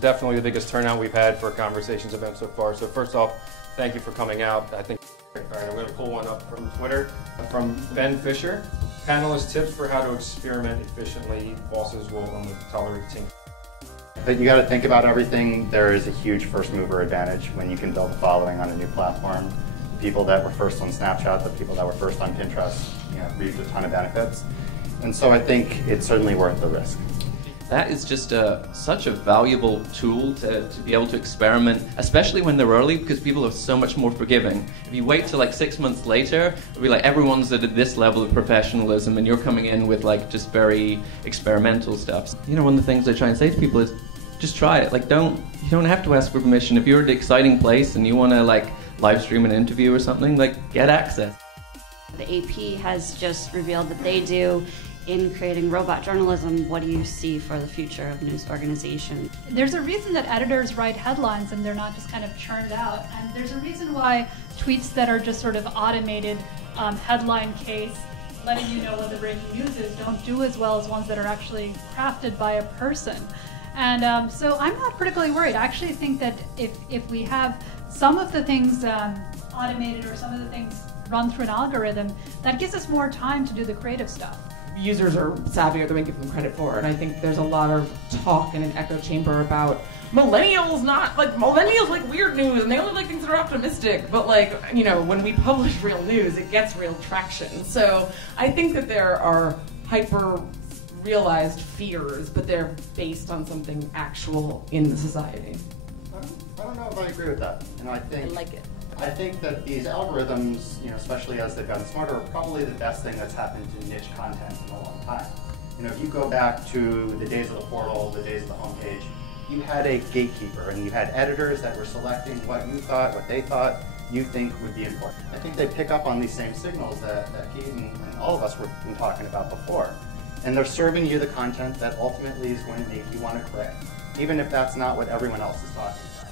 definitely the biggest turnout we've had for a conversations event so far. So first off, thank you for coming out. I think, all right, I'm going to pull one up from Twitter from Ben Fisher. Panelist tips for how to experiment efficiently. Bosses will only tolerate team. But you got to think about everything. There is a huge first mover advantage when you can build a following on a new platform. People that were first on Snapchat, the people that were first on Pinterest, reaped a ton of benefits. And so I think it's certainly worth the risk. That is just such a valuable tool to be able to experiment, especially when they're early, because people are so much more forgiving. If you wait till like 6 months later, it'll be like everyone's at this level of professionalism and you're coming in with like just very experimental stuff. You know, one of the things I try and say to people is, just try it. Like, you don't have to ask for permission. If you're at an exciting place and you want to like live stream an interview or something, like get access. The AP has just revealed that they do in creating robot journalism. What do you see for the future of news organization? There's a reason that editors write headlines and they're not just kind of churned out. And there's a reason why tweets that are just sort of automated headline case, letting you know what the breaking news is, don't do as well as ones that are actually crafted by a person. And so I'm not particularly worried. I actually think that if we have some of the things automated or some of the things run through an algorithm, that gives us more time to do the creative stuff. Users are savvier than we give them credit for, and I think there's a lot of talk in an echo chamber about millennials like weird news and they only like things that are optimistic, but like, when we publish real news, it gets real traction. So I think that there are hyper realized fears, but they're based on something actual in the society. I don't know if I agree with that. I think that these algorithms, especially as they've gotten smarter, are probably the best thing that's happened to niche content in a long time. If you go back to the days of the portal, the days of the homepage, you had a gatekeeper and you had editors that were selecting what you thought, what they thought you think would be important. I think they pick up on these same signals that Pete and all of us were talking about before. And they're serving you the content that ultimately is going to make you want to click, even if that's not what everyone else is talking about.